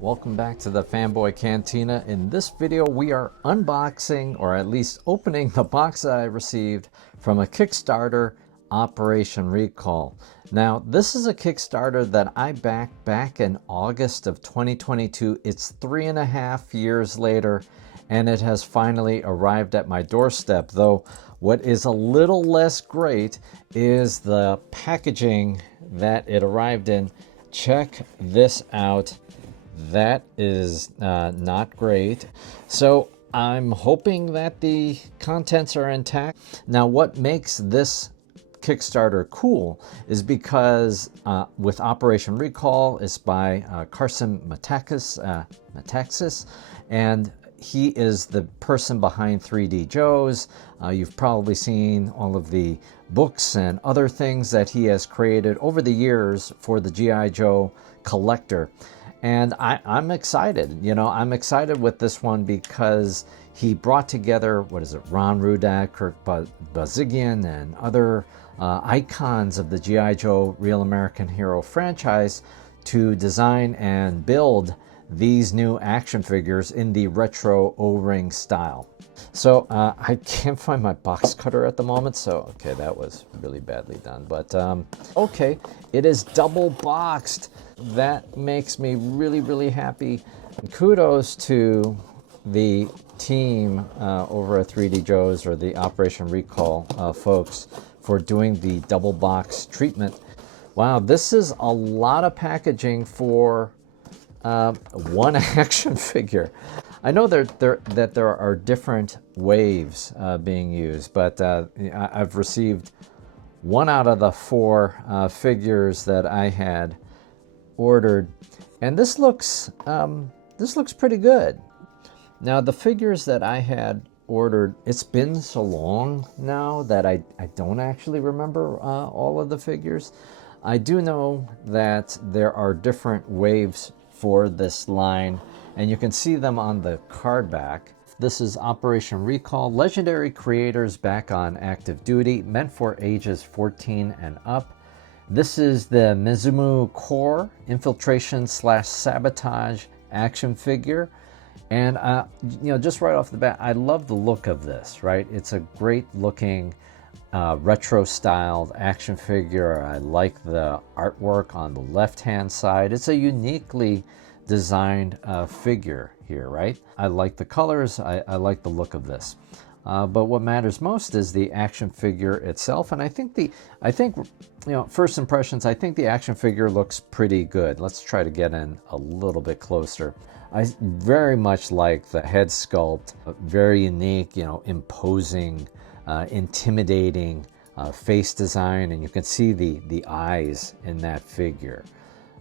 Welcome back to the Fanboy Cantina. In this video, we are unboxing, or at least opening, the box that I received from a Kickstarter, Operation Recall. Now, this is a Kickstarter that I backed back in August of 2022. It's 3.5 years later, and it has finally arrived at my doorstep. Though, what is a little less great is the packaging that it arrived in. Check this out. That is not great. So I'm hoping that the contents are intact. Now, what makes this Kickstarter cool is because with Operation Recall, it's by Carson Metaxas, and he is the person behind 3D Joe's. You've probably seen all of the books and other things that he has created over the years for the G.I. Joe collector. And I'm excited. You know, I'm excited with this one because he brought together, Ron Rudak, Kirk Bazigian, and other icons of the G.I. Joe Real American Hero franchise to design and build these new action figures in the retro O-ring style. So I can't find my box cutter at the moment, so okay, that was really badly done. But okay, it is double boxed. That makes me really, really happy. And kudos to the team over at 3D Joe's, or the Operation Recall folks, for doing the double box treatment. Wow, this is a lot of packaging for one action figure. I know that there are different waves being used, but I've received one out of the 4 figures that I had ordered, and this looks pretty good. Now, the figures that I had ordered, it's been so long now that I don't actually remember all of the figures. I do know that there are different waves for this line, and you can see them on the card back. This is Operation Recall, legendary creators back on active duty, meant for ages 14 and up. This is the Mzimu Corps infiltration / sabotage action figure. And you know, just right off the bat, I love the look of this, right? It's a great looking retro styled action figure. I like the artwork on the left hand side. It's a uniquely designed figure here, right? I like the colors. I like the look of this. But what matters most is the action figure itself. And I think you know, first impressions, I think the action figure looks pretty good. Let's try to get in a little bit closer. I very much like the head sculpt, very unique, you know, imposing, intimidating face design, and you can see the eyes in that figure.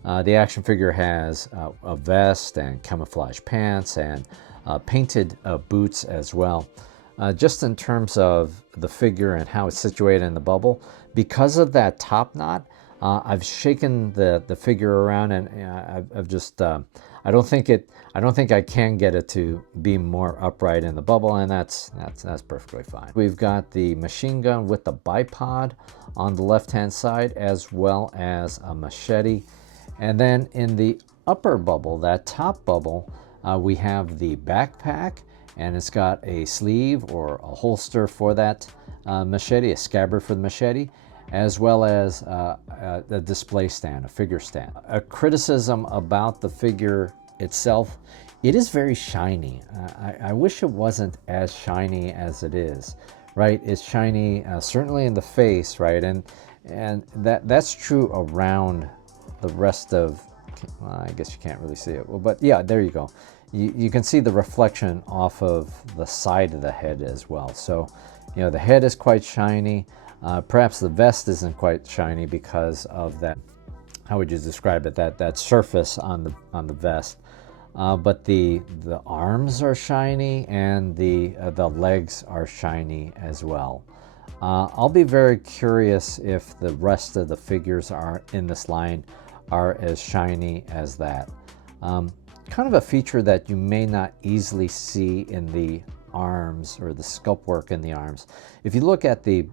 The action figure has a vest and camouflage pants and painted boots as well. Just in terms of the figure and how it's situated in the bubble, because of that top knot, I've shaken the figure around, and I've just I don't think I can get it to be more upright in the bubble, and that's perfectly fine. We've got the machine gun with the bipod on the left hand side, as well as a machete. And then in the upper bubble, that top bubble, we have the backpack, and it's got a sleeve or a holster for that machete, a scabbard for the machete, as well as a display stand, a figure stand. A criticism about the figure itself, it is very shiny. I wish it wasn't as shiny as it is, right? It's shiny certainly in the face, right? And that's true around the rest of, well, I guess you can't really see it. Well, but yeah, there you go. You can see the reflection off of the side of the head as well. So, you know, the head is quite shiny. Perhaps the vest isn't quite shiny because of that, how would you describe it, that surface on the vest. But the arms are shiny, and the legs are shiny as well. I'll be very curious if the rest of the figures are in this line are as shiny as that. Kind of a feature that you may not easily see in the arms, or the sculpt work in the arms. If you look at the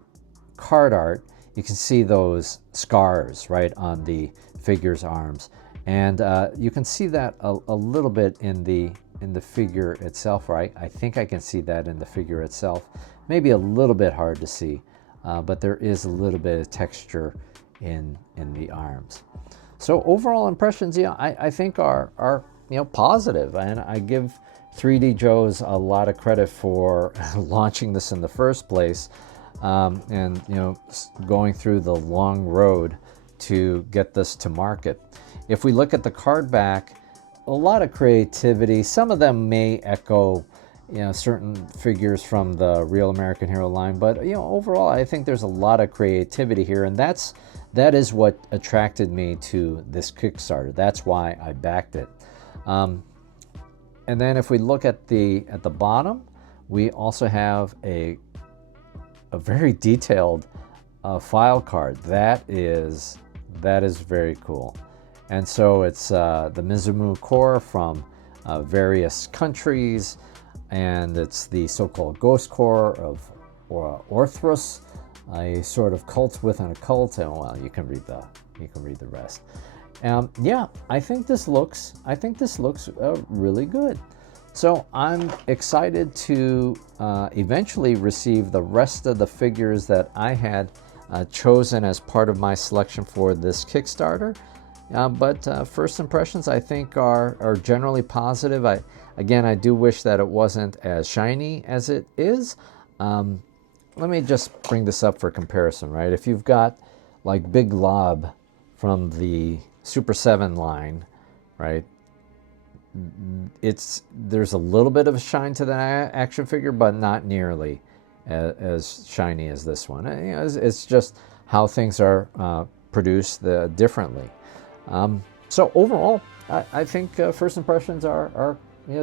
card art, you can see those scars right on the figure's arms. And you can see that a little bit in the figure itself, right? I think I can see that in the figure itself. Maybe a little bit hard to see, but there is a little bit of texture in the arms. So overall impressions, yeah, I think are positive, and I give 3D Joe's a lot of credit for launching this in the first place, and going through the long road to get this to market. If we look at the card back, a lot of creativity. Some of them may echo certain figures from the Real American Hero line, but overall I think there's a lot of creativity here, and that is what attracted me to this Kickstarter. That's why I backed it. And then if we look at the bottom, we also have a very detailed file card. That is very cool. And so it's the Mzimu Corps from various countries, and it's the so-called Ghost Corps of Orthros, a sort of cult within a cult. And well, you can read the rest. Yeah, I think this looks really good. So I'm excited to eventually receive the rest of the figures that I had chosen as part of my selection for this Kickstarter. But first impressions, I think, are generally positive. I do wish that it wasn't as shiny as it is. Let me just bring this up for comparison, right? If you've got like Big Lob from the Super 7 line, right? There's a little bit of a shine to the action figure, but not nearly as shiny as this one. It's just how things are produced differently. So overall, I think first impressions are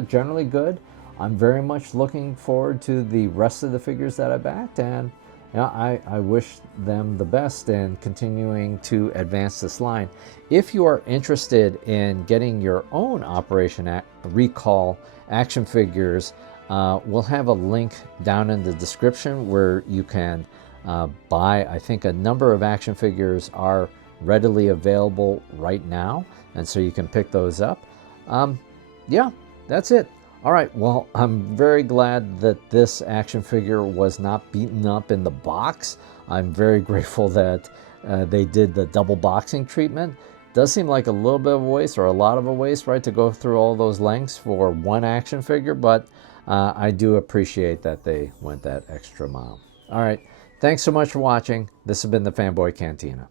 generally good. I'm very much looking forward to the rest of the figures that I backed, and I wish them the best in continuing to advance this line. If you are interested in getting your own Operation Recall action figures, we'll have a link down in the description where you can buy. I think a number of action figures are readily available right now, and so you can pick those up. Yeah, that's it. All right, well, I'm very glad that this action figure was not beaten up in the box. I'm very grateful that they did the double boxing treatment. Does seem like a little bit of a waste, or a lot of a waste, right, to go through all those lengths for one action figure, but I do appreciate that they went that extra mile. All right, thanks so much for watching. This has been the Fanboy Cantina.